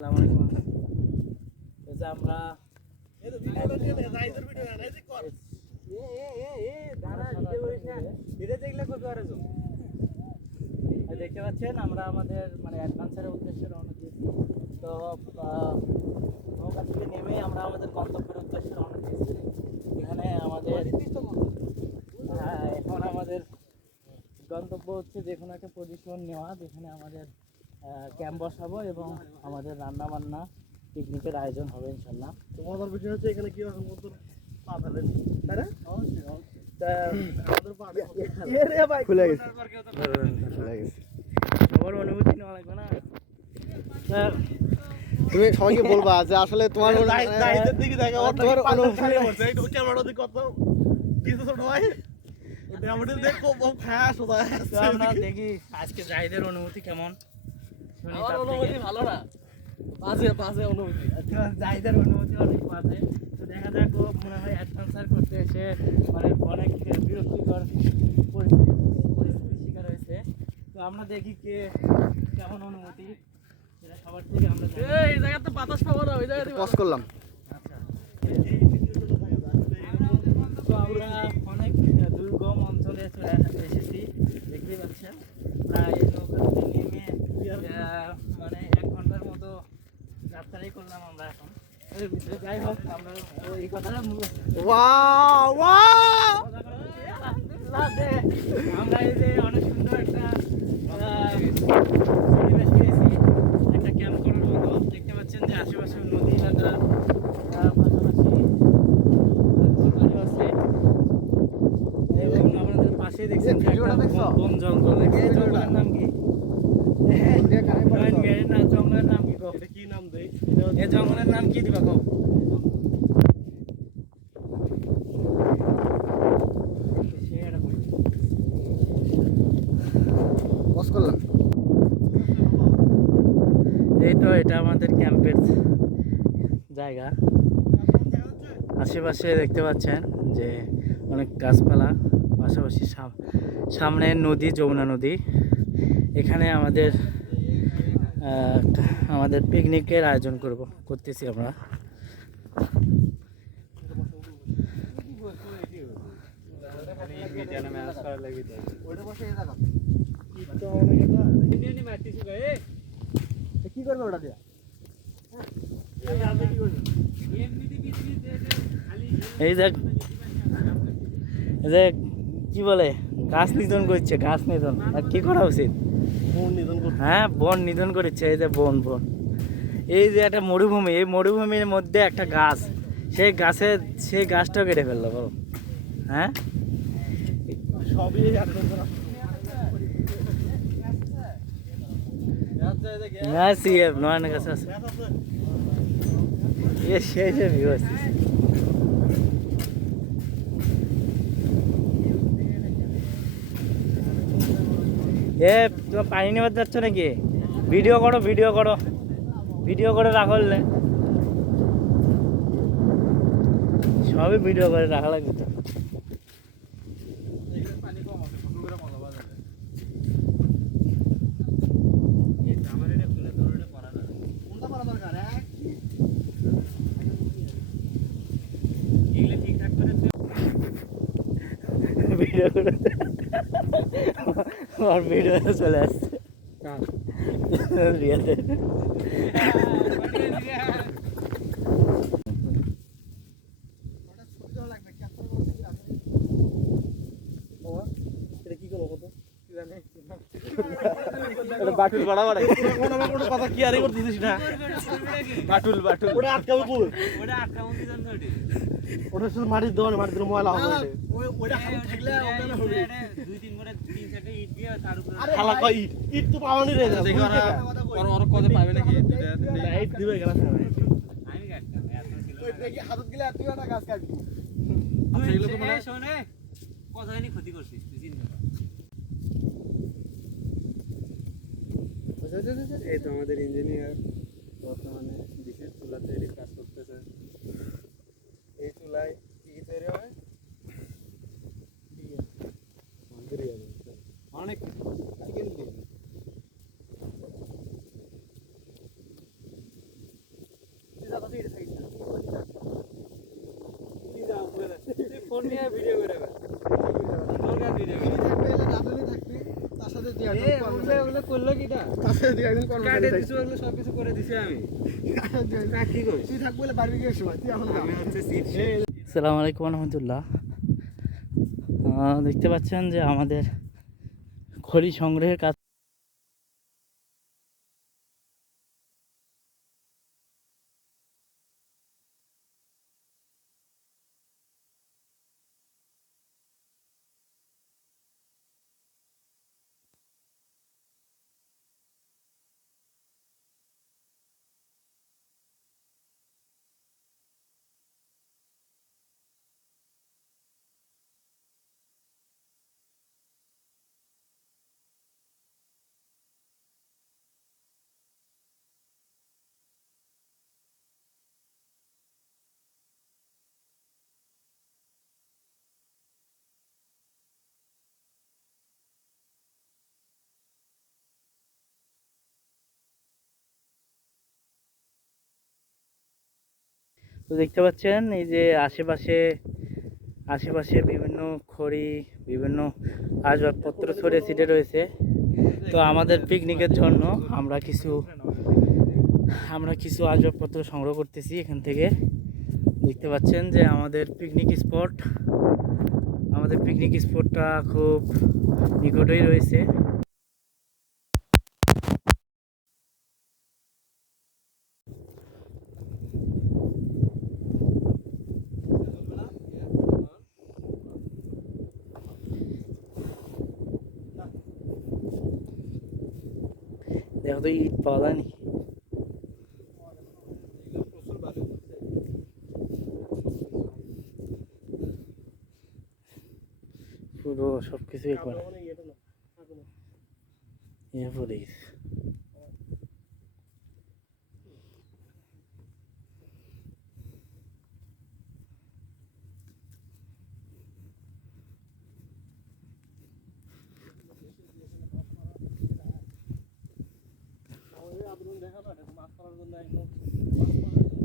আমরা দেখতে পাচ্ছেন আমরা আমাদের মানে অ্যাডভেঞ্চারের উদ্দেশ্যে রওনা দিয়েছি। তো নৌকা থেকে নেমে আমরা আমাদের গন্তব্যের উদ্দেশ্যে রওনা দিয়েছি। এখানে আমাদের এখন আমাদের গন্তব্য হচ্ছে যে কোনো একটা পজিশন নেওয়া, যেখানে আমাদের ক্যাম্প বসাবো এবং আমাদের রান্না বান্না পিকনিকের আয়োজন হবে ইনশাল্লাহ। তো মজার বিষয় হচ্ছে এখানে কি রকম পা ফেলেন তাই না? সবার অনুভূতি নেওয়া লাগবে না? তুমি সবাইকে বলবা যে আসলে তোমার দেখি আজকে জাহিদের অনুভূতি কেমন। ভালো না, বাজে বাজে অনুভূতি। জাহিদের অনুভূতি অনেক বাজে। তো দেখা যাক, ও মনে হয় অ্যাডভেঞ্চার করতে এসে মানে অনেক বিরক্তিকর পরিস্থিতির শিকার হয়েছে। তো আমরা দেখি কে কেমন অনুভূতি, সেটা সবার থেকে আমরা এই জায়গাতে বাতাস পাবো না, ওই জায়গাতে পজ করলাম। তো আমরা অনেক দুর্গম অঞ্চলে চলে এসেছি, দেখতেই পাচ্ছেন। প্রায় নৌকা থেকে নেমে মানে 1 ঘন্টার মতো যাত্রাই করলাম আমরা এখন। যাই হোক, আমরা এই কথাটা আমরা এই যে অনেক সুন্দর একটা পরিবেশ পেয়েছি, একটা ক্যাম্প করার মতো। দেখতে পাচ্ছেন যে আশেপাশে নদী এলাকা, পাশাপাশি আছে এবং আমাদের পাশে দেখছেন বন জঙ্গল। এই জঙ্গলের নাম কি? জঙ্গলের নাম কি? কি নাম দেয় এই জঙ্গলের নাম কি দিবা? কও। পজ করলাম। এই তো এটা আমাদের ক্যাম্পের জায়গা। আশেপাশে দেখতে পাচ্ছেন যে অনেক গাছপালা, পাশাপাশি সামনে নদী, যমুনা নদী। এখানে আমাদের পিকনিকের আয়োজন করতেছি আমরা। কি করবে ওটা দিয়া? এই যে কি বলে, গাছ নিধন করছে, গাছ নিধন। আর কি করা উচিত? হ্যাঁ, বন নিধন করেছে। এই যে বন, এই যে একটা মরুভূমি, এই মরুভূমির মধ্যে একটা গাছ, সেই গাছটাও কেটে ফেললো, বলো। হ্যাঁ, সবই নয়ন গাছ আছে। সেই যে ভিউ আছে। তোমার পানি নেবার যাচ্ছ নাকি? ভিডিও করে রাখলে সবই ভিডিও করে রাখা লাগবে তো। ভিডিও করে আমার ভিডিও চলে আসছে। বাটুল বাড়া বাড়া কোনো কথা কি আরে করতেছিস না? বাটুল ওটা আটকাবো কই? ওটা শুধু মাটির দোকানে, মাটির দিলে ময়লা হবে। ওটা থাকলে ওখানে হবে। 2-3 করে 3-4টা ইট দিয়ে তার উপরে খালা কই ইট তো পাওয়ানি রে। দেখো ওর কত পাবে নাকি? ইট দিবে গেলা। আমি কাটতাম এত ছিল ওই দেখি হাতত গেলে তুই একটা গাছ কাটবি। আচ্ছা, এগুলো তো মানে শোনে কতখানি ক্ষতি করছিস তুই চিন্তা কর। এই তো আমাদের ইঞ্জিনিয়ার বর্তমানে বিশেষ চুলা তৈরির কাজ করতেছে। এই চুলায় কি তৈরি হয়? অনেক চিকেন বিরিয়ানি। ফোন নিয়ে ভিডিও করে তার সাথে ওগুলো করলো কিটা সব কিছু করে দিছি আমি কি করিস তুই থাকবো বলে বারবিকিউর সময় তুই এখন আমি হচ্ছে আসসালামু আলাইকুম রহমতুল্লাহ। দেখতে পাচ্ছেন যে আমাদের খড়ি সংগ্রহের কাজ তো দেখতে পাচ্ছেন এই যে আশেপাশে বিভিন্ন খড়ি বিভিন্ন আসবাবপত্র ছড়িয়ে ছিটে রয়েছে। তো আমাদের পিকনিকের জন্য আমরা কিছু আসবাবপত্র সংগ্রহ করতেছি এখান থেকে। দেখতে পাচ্ছেন যে আমাদের পিকনিক স্পটটা খুব নিকটেই রয়েছে। দেখো তো ইট পাওয়া যায়নি, পুরো সবকিছু একবার পড়ে গেছে।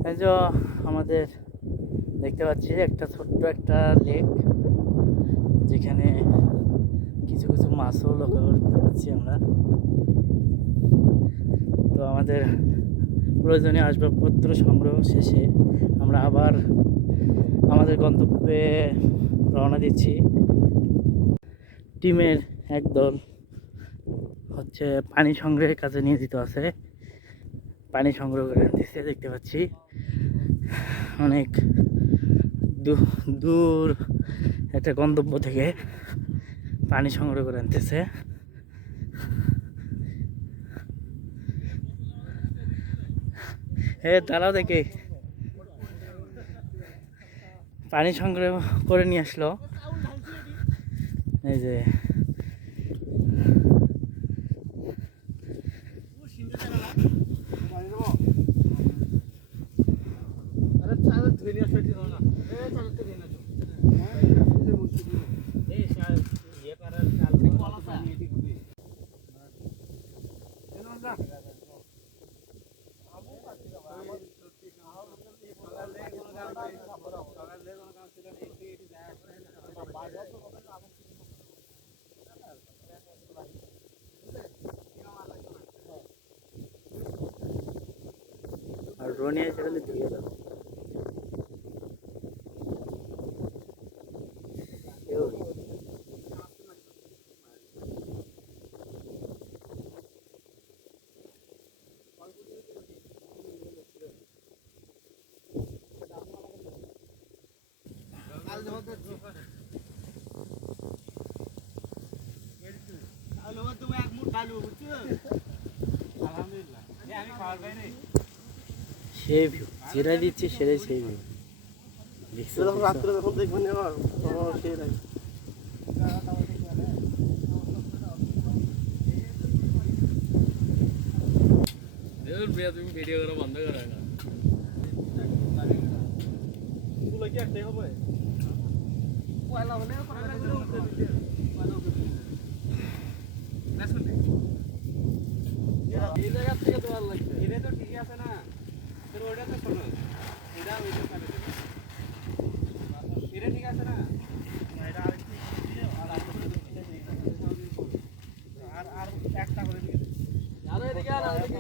এই যে আমাদের দেখতে পাচ্ছি একটা ছোট্ট একটা লেক, যেখানে কিছু মাছও লক্ষ্য করতে পারছি আমরা। তো আমাদের প্রয়োজনীয় আসবাবপত্র সংগ্রহ শেষে আমরা আবার আমাদের গন্তব্যে রওনা দিচ্ছি। টিমের একদল হচ্ছে পানি সংগ্রহের কাজে নিয়োজিত আছে, পানি সংগ্রহ করে আনতেছে। দেখতে পাচ্ছি অনেক দূর একটা গন্তব্য থেকে পানি সংগ্রহ করে আনতেছে। তারাও দেখে পানি সংগ্রহ করে নিয়ে আসলো। এই যে আর রনি এসে গেলে ধুয়ে যাবো। সেই ভিউ যেটাই দিচ্ছি সেটাই সেই ভিউ। রাত্রে যখন দেখবেন সেই লাগে তুমি ভিডিও করা বন্ধ করো না, এগুলো কি একটাই হবে? পয়লা হলে এই জায়গা থেকে তো আর লাগবে, এটা তো ঠিকই আছে না, ওটা তো শোনো এটা ঠিক আছে না? এটা আরেকটু দিয়ে আর আরেকটু দিয়ে আর একটা করে দিয়ে আরো এদিকে আর এদিকে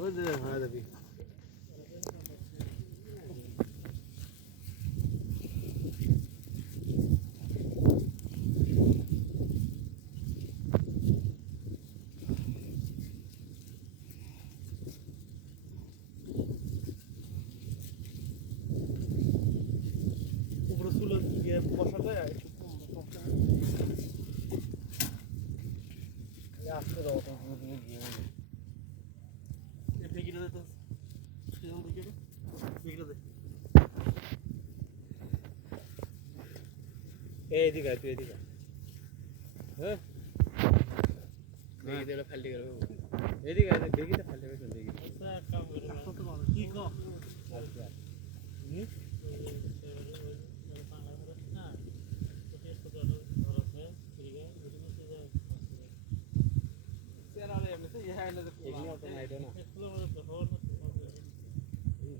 ওই যে হয়ে যাবি। উপরে চুলো দিয়ে বসালে আসতে দাও তো গিয়ে এই ফেকিটা দে তো সেজন দেখে ফেকিটা দে এইদিকে তুই এদিকে হ্যাঁ দেখি দিলে ফালটি করবে এদিকে দেখিতে ফালটি করবে দেখি কাম করে না কি কো আচ্ছা এগুলো তো নাই না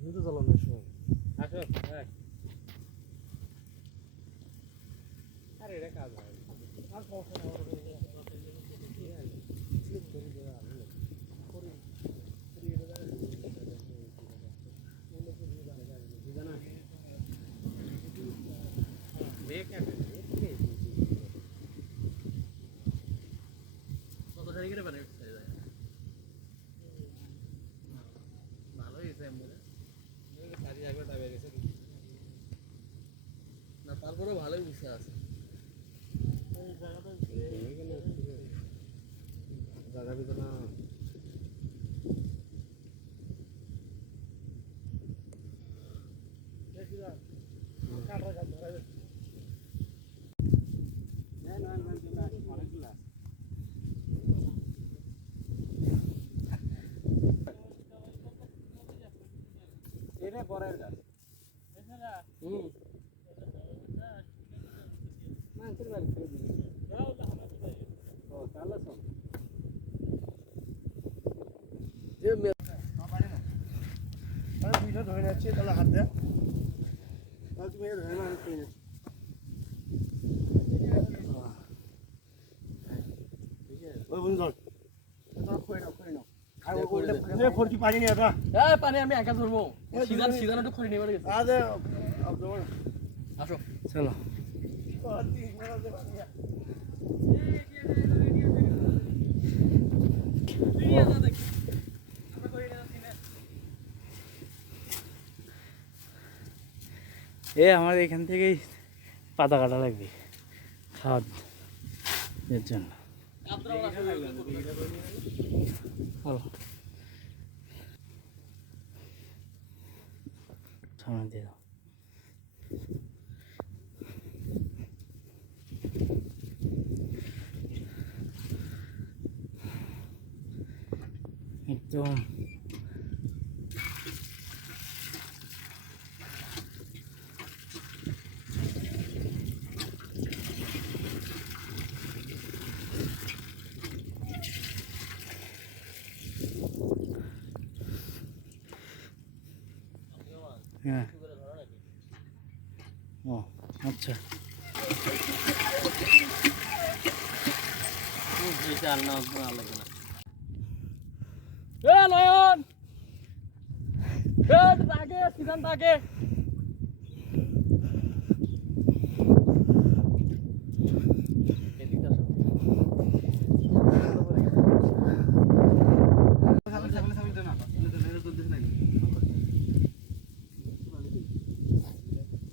হিন্দু চালানো সময় আসো হ্যাঁ আরে এটা কাজ হয় আর কষ্ট কত তারিখে পারে ভালোই হয়েছে না তারপরে ভালোই বিষয় আছে দাদা বিতো না কাটরা কাট ধরা অনেকগুলা এটা বড়ের গাছ মানুষের বাড়ি থেকে দিবি ও তাহলে শোন দুইটা ধরে যাচ্ছে তাহলে হাত দেয় তাহলে তুমি ধরে না আমি করে যাচ্ছি ওই বন্ধু ধর করে নাও আর ওটা ফোরটি পানি নিয়ে এটা পানি আমি একা ধরবো সিধান একটু খড়ি নেবার গেছে আদে আব্দুল আসো চলো আমার এখান থেকেই পাতা কাটা লাগবে খাদ এর জন্য সামনে দিয়ে দাও একদম হ্যাঁ ও আচ্ছা নয়ন তাকে সিদ্ধান্ত তাকে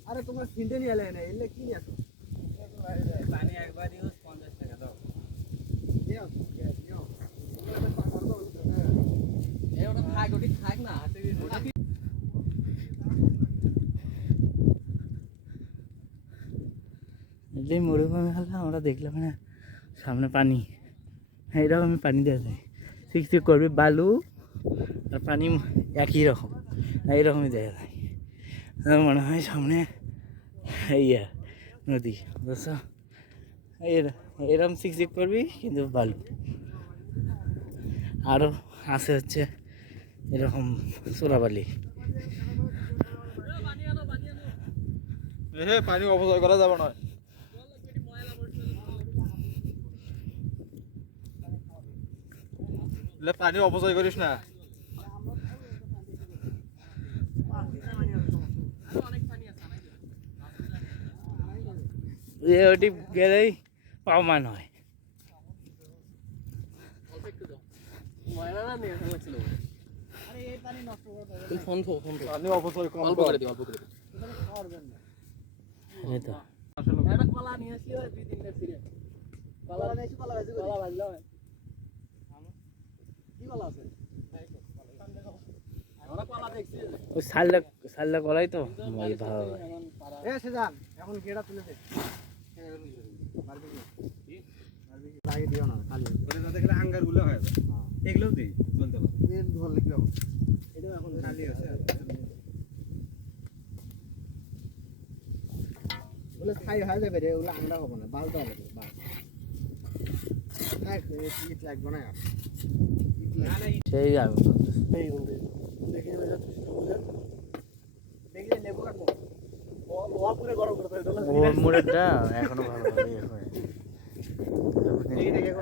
আরে তোমার সিনটা নিয়ে এলে না এলে কি নিয়ে আসো পানি একবার ইউজ 50 টাকা দাও ওটা থাক না এমনি মরুভূমি হলে আমরা দেখলাম না সামনে পানি, হ্যাঁ এরকমই পানি দেওয়া যায়, ঠিক করবি বালু আর পানি একই রকম, এইরকমই দেখা যায়। আমার মনে হয় সামনে ইয়া নদী, বুঝছো, এরকম চিকচিক করবি কিন্তু বালু। আরও আছে হচ্ছে এরকম চোরাবালি। পানি অপচয় করা যাবে না, পানি অপচয় করিস না। ওটি গেলেই পাওমান হয়। পানি অপচয় কম কর। এই তো ওই সাল্লা কলাই তো ভালো হয়। এখন ঘেরা তুলে দে, লাগিয়ে দিও না খালি আঙ্গার গুলো হয়ে যায়, এগুলোও দিই বলতে পারো। ধরলে কি হবে, এটা এখন খালি আছে বলে খাই হয়ে যাবে রে, ওগুলো আংরা হবে না, বাল দেওয়া লাগবে বাল। ইট লাগবে না, সেই যাবে দেখি লেবু কাটবো পুরো গরম করে ওর মুড়েরটা এখনো ভালো ভালোই হয়।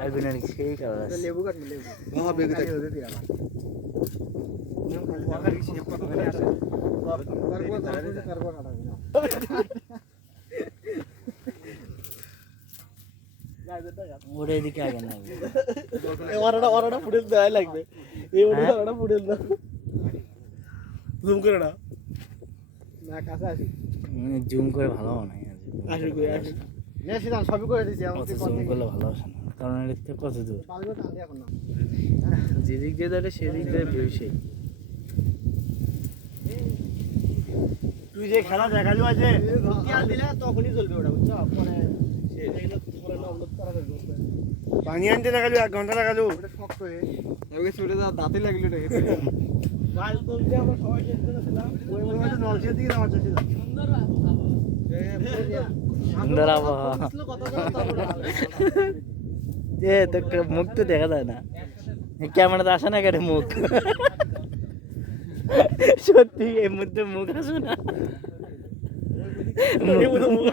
আগুনের সেই কালার আছে। লেবু কাটবো, লেবু ওর এদিকে আগে না ওরাটা ফুটেল দেওয়াই লাগবে, এই ওরাটা ফুটেল দাও, জুম করে না না কাছে আসি, জুম করে ভালো হয় আসি সবই করে দিছি, জুম করলে ভালো আসে না, কারণ এর থেকে কত দূর এখন না যেদিক দিয়ে ধরে সেদিক দিয়ে ভিউ সেই। তুই যে খেলা দেখালি আছে দিলে তখনই চলবে ওটা, বুঝছো, পরে পানি আনতে লাগালো 1 ঘন্টা লাগালো, ওটা শক্ত হয়ে চলে যা দাঁতে লাগলো রে। গাল তুলতে আমরা সবাই ছিলাম, ওই মধ্যে নলছির দিকে নামার ছিল সুন্দর আবহাওয়া। এ তো মুখ তো দেখা যায় না, ক্যামেরাতে আসে না কেন মুখ, সত্যি এর মধ্যে মুখ আসে না, মুখ